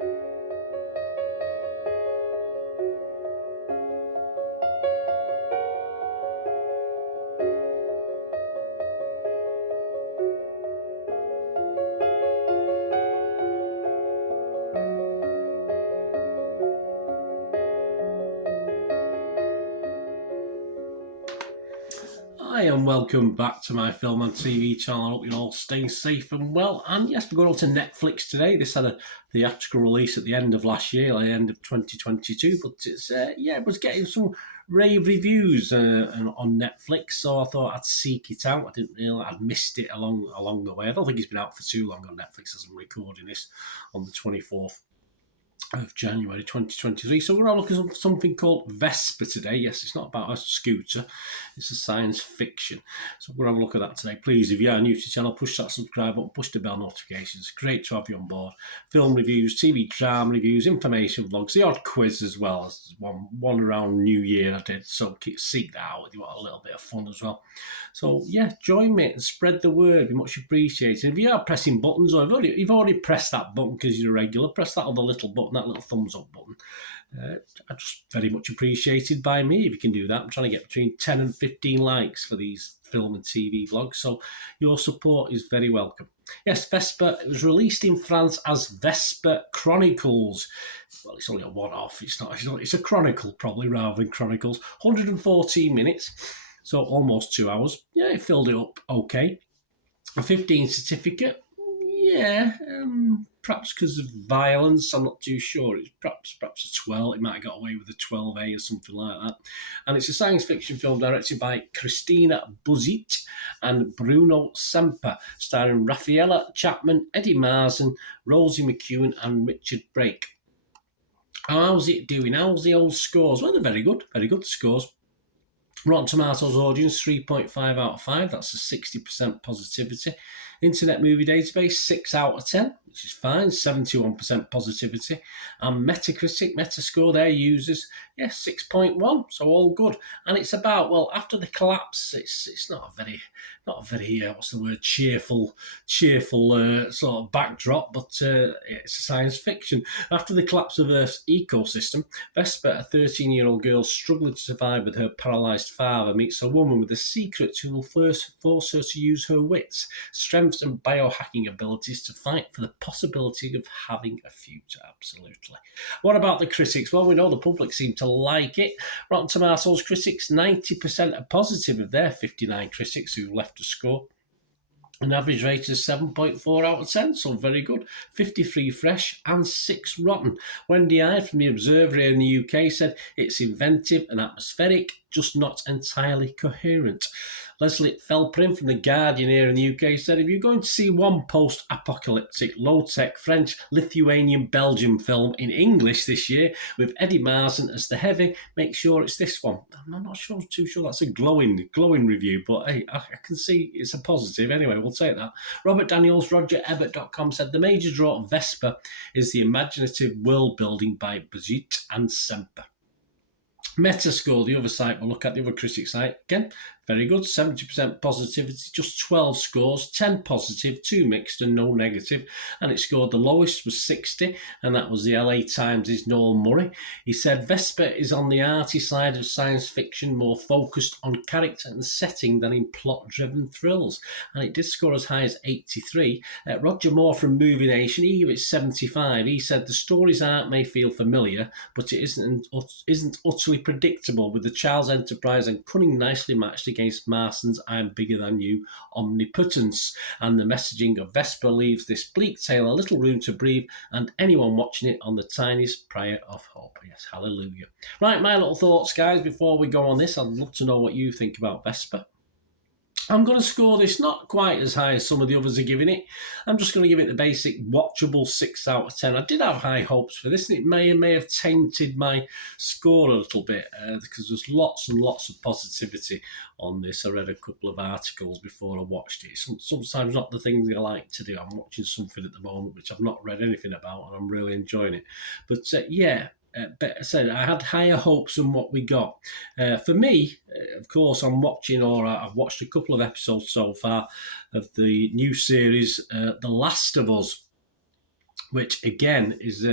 Hi and welcome back to my film and TV channel. I hope you're all staying safe and well. And yes, we're going on to Netflix today. This had a theatrical release at the end of last year, like the end of 2022. But it's it was getting some rave reviews on Netflix, so I thought I'd seek it out. I didn't realize I'd missed it along the way. I don't think it's been out for too long on Netflix as I'm recording this on the 24th of January 2023. So we're going to look at something called Vesper today. Yes, it's not about a scooter, it's a science fiction. So we're going to have a look at that today. Please, if you are new to the channel, push that subscribe button, push the bell notifications. Great to have you on board. Film reviews, TV drama reviews, information vlogs, the odd quiz as well. As one around New Year I did, so seek that out if you want a little bit of fun as well. So yeah, join me and spread the word. It'd be much appreciated. If you are pressing buttons, or you've already pressed that button because you're a regular, press that other little button, that little thumbs up button. I just very much appreciated by me if you can do that. I'm trying to get between 10 and 15 likes for these film and TV vlogs, so your support is very welcome. Yes, Vesper, it was released in France as Vesper Chronicles. Well, it's only a one-off. It's a chronicle probably rather than chronicles. 114 minutes, so almost 2 hours. Yeah, it filled it up okay. A 15 certificate. Yeah, perhaps because of violence, I'm not too sure. It's perhaps a 12. It might have got away with a 12A or something like that. And it's a science fiction film directed by Christina Buzzit and Bruno Semper, starring Raffaella Chapman, Eddie Marsan, Rosie McEwen, and Richard Brake. How's it doing? How's the old scores? Well, they're very good scores. Rotten Tomatoes audience, 3.5 out of 5. That's a 60% positivity. Internet Movie Database, 6 out of 10, which is fine, 71% positivity. And Metacritic, Metascore, their users, 6.1, so all good. And it's about, well, after the collapse, it's not a very what's the word, cheerful sort of backdrop, but it's a science fiction. After the collapse of Earth's ecosystem, Vesper, a 13-year-old girl struggling to survive with her paralysed father, meets a woman with a secret who will first force her to use her wits, strengths and biohacking abilities to fight for the possibility of having a future. Absolutely. What about the critics? Well, we know the public seem to like it. Rotten Tomatoes critics, 90% are positive of their 59 critics who left a score. An average rate is 7.4 out of 10, so very good. 53 fresh and 6 rotten. Wendy Hyde from The Observer here in the UK said it's inventive and atmospheric, just not entirely coherent. Leslie Felprin from The Guardian here in the UK said, if you're going to see one post-apocalyptic, low-tech French, Lithuanian, Belgian film in English this year with Eddie Marsan as the heavy, make sure it's this one. I'm not too sure that's a glowing review, but hey, I can see it's a positive. Anyway, we'll take that. Robert Daniels, RogerEbbett.com said, the major draw of Vesper is the imaginative world building by Buzzit and Semper. Metascore, the other site we'll look at, the other critic site, again, very good, 70% positivity, just 12 scores, 10 positive, 2 mixed and no negative, and it scored the lowest was 60, and that was the LA Times' Noel Murray. He said, Vesper is on the arty side of science fiction, more focused on character and setting than in plot-driven thrills, and it did score as high as 83. Roger Moore from Movie Nation, he gave it 75. He said, the story's art may feel familiar, but it isn't utterly predictable, with the child's enterprise and cunning nicely matched against Marsan's I'm bigger than you omnipotence, and the messaging of Vesper leaves this bleak tale a little room to breathe, and anyone watching it on the tiniest prayer of hope. Yes, hallelujah. Right, my little thoughts, guys, before we go on this. I'd love to know what you think about Vesper. I'm going to score this not quite as high as some of the others are giving it. I'm just going to give it the basic watchable 6 out of 10. I did have high hopes for this, and it may have tainted my score a little bit because there's lots and lots of positivity on this. I read a couple of articles before I watched it. Sometimes not the things I like to do. I'm watching something at the moment which I've not read anything about, and I'm really enjoying it. But but I said I had higher hopes than what we got. For me, of course, I've watched a couple of episodes so far of the new series, The Last of Us, which again is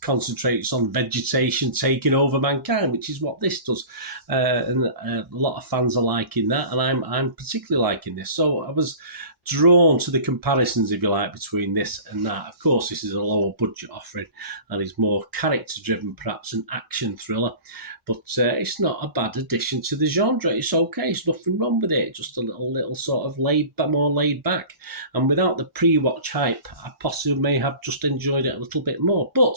concentrates on vegetation taking over mankind, which is what this does, and a lot of fans are liking that, and I'm particularly liking this. So I was drawn to the comparisons, if you like, between this and that. Of course, this is a lower budget offering and is more character driven, perhaps an action thriller, but it's not a bad addition to the genre. It's okay, it's nothing wrong with it, just a little sort of more laid back, and without the pre-watch hype, I possibly may have just enjoyed it a little bit more. But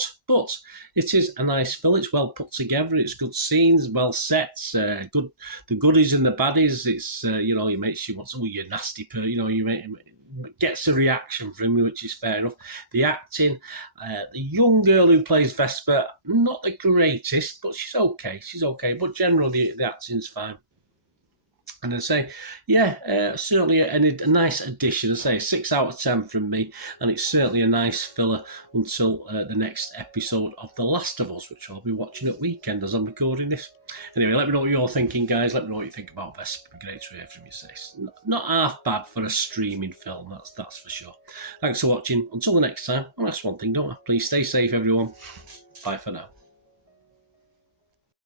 it is a nice film. It's well put together. It's good scenes, well set, good the goodies and the baddies. It's he makes you want, you nasty gets a reaction from him, which is fair enough. The acting, the young girl who plays Vesper, not the greatest, but she's okay. But generally the acting's fine. And I say, certainly a nice addition. I say 6 out of 10 from me, and it's certainly a nice filler until the next episode of The Last of Us, which I'll be watching at weekend as I'm recording this. Anyway, let me know what you're thinking, guys. Let me know what you think about Vesper. Great to hear from you. Not half bad for a streaming film, that's for sure. Thanks for watching. Until the next time, I'll ask one thing, don't I? Please stay safe, everyone. Bye for now.